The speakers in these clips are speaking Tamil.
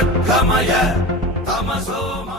खड्गमय तमसोमा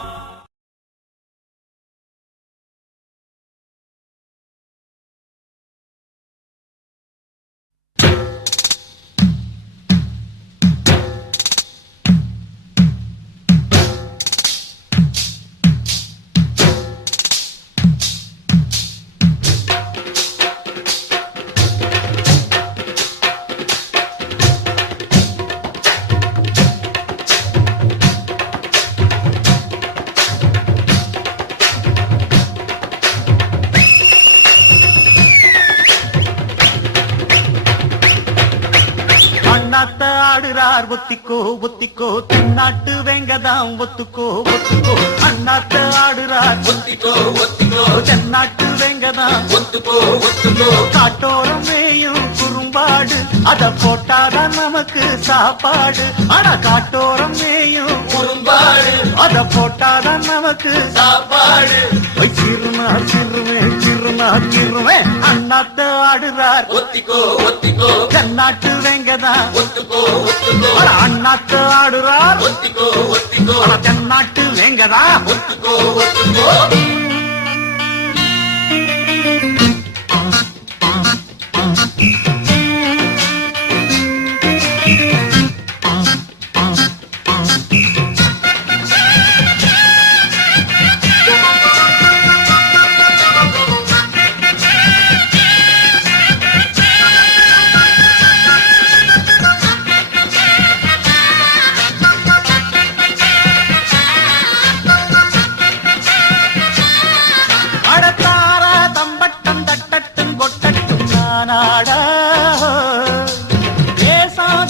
ஆடுறார் ஒத்திக்கோ ஒத்திக்கோ தென்னாட்டு வெங்கதாம் ஒத்துக்கோ ஒத்துக்கோ அண்ணாத்த ஆடுறார் ஒத்திக்கோ ஒத்திக்கோ தென்னாட்டு வெங்கதாம் ஒத்துக்கோ ஒத்துக்கோ காட்டோரம் மேயும் குறும்பாடு அத போட்டாதான் நமக்கு சாப்பாடு ஆனா காட்டோரம் மேயும் குறும்பாடு அத போட்டாதான் நமக்கு சாப்பாடு சிறுமா சிறுமே சிறுமா சிறுமே அண்ணாத்த ஆடுறார் ஒத்திக்கோ ஒத்திக்கோ தென்னாட்டு வெங்கதாம் ஒத்துக்கோ ஒத்துக்கோ அண்ணாத்த ஆடுறார் ஒத்திக்கோ ஒத்திக்கோ தென்னாட்டு வெங்கதா ஒத்துக்கோ ஒத்துக்கோ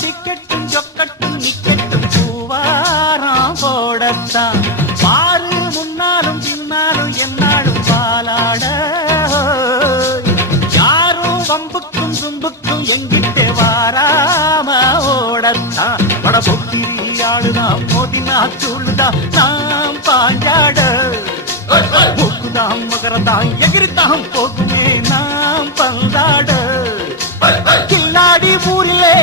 திக்கட்டும் சொக்கட்டும் நிக்கட்டும் பூவாராம் போடத்தான் பாரு முன்னாலும் பின்னாலும் என்னாலும் பாலாட யாரும் வம்புக்கும் தும்புக்கும் எங்கிட்டே வாராம ஓடத்தான் பட பொக்கிரி ஆளுதான் மோதினா சூழுதான் நாம் பாஞ்சாட மூக்குதாம் மகரதான் எகிரித்தாம் போகுமே நாம் பந்தாட கில்லாடி ஊரிலே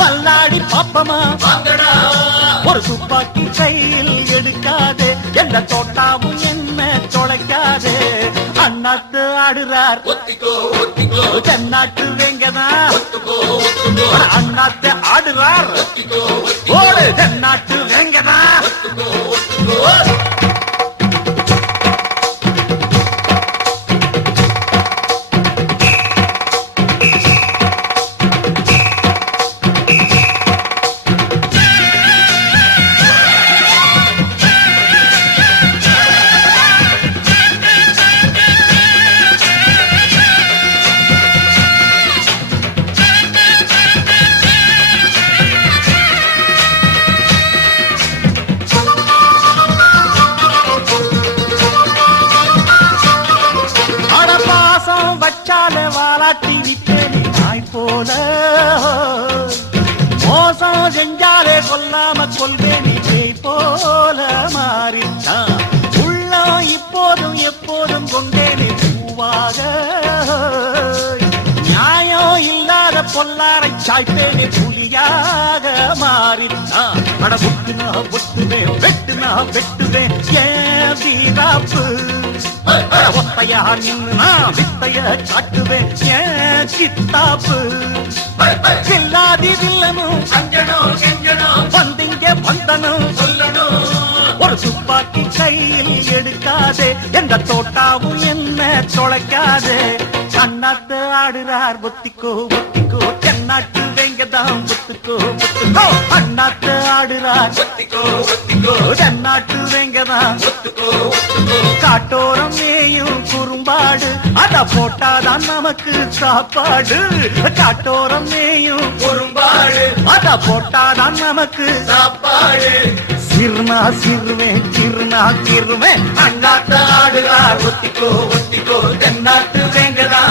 மல்லாடி பாப்பமா ஒரு துப்பாக்கி கையில் எடுக்காதே எந்த தோட்டாவும் என்ன தொலைக்காதே அண்ணாத்து ஆடுறார் ஒத்திக்கோ ஒத்திக்கோ தென்னாட்டு வேங்கதா ஒத்துக்கோ ஒத்துக்கோ அண்ணாத்து ஆடுறார் ஒத்திக்கோ ஓடு தென்னாட்டு வேங்கதா ஒத்துக்கோ ஒத்துக்கோ வாலாட்டி விட்டேனே நாய் போல மோசம் செஞ்சாலே கொல்லாம கொள்வேனே பேய் போல மாறித்தான் உள்ளம் இப்போதும் எப்போதும் கொண்டேனே பூவாக நியாயம் இல்லாத பொல்லாரை சாய்ப்பேனே புலியாக மாறித்தான் பட புட்டுனா புட்டுவேன் வெட்டுனா வெட்டுவேன் ஏன் வீராப்பு ஒத்தையா நின்னு நான் வித்தைய காட்டுவேன் ஏன் சித்தாப்பு இல்லாதி வில்லனும் வந்திங்க வந்தனும் ஒரு துப்பாக்கி கையில் எடுக்காதே எந்த தோட்டாவும் என்ன தொலைக்காதே அண்ணாத்து ஆடுறார் ஒத்திக்கோ ஒத்திக்கோ தென்னாட்டு வெங்கதாம் ஒத்துக்கோ ஒத்துக்கோ அண்ணாத்து ஆடுறார் ஒத்திக்கோ ஒத்திக்கோ தென்னாட்டு வெங்கதாம் ஒத்துக்கோ ஒத்துக்கோ காட்டோரம் மேயும் குறும்பாடு அத போட்டாதான் நமக்கு சாப்பாடு காட்டோரம் மேயும் குறும்பாடு அத போட்டாதான் நமக்கு சாப்பாடு சிறுனா சிறுவே சிறுனா சிறுவே அண்ணாத்த ஆடுறார் ஒத்திக்கோ ஒத்திக்கோ தென்னாட்டு வேங்கதா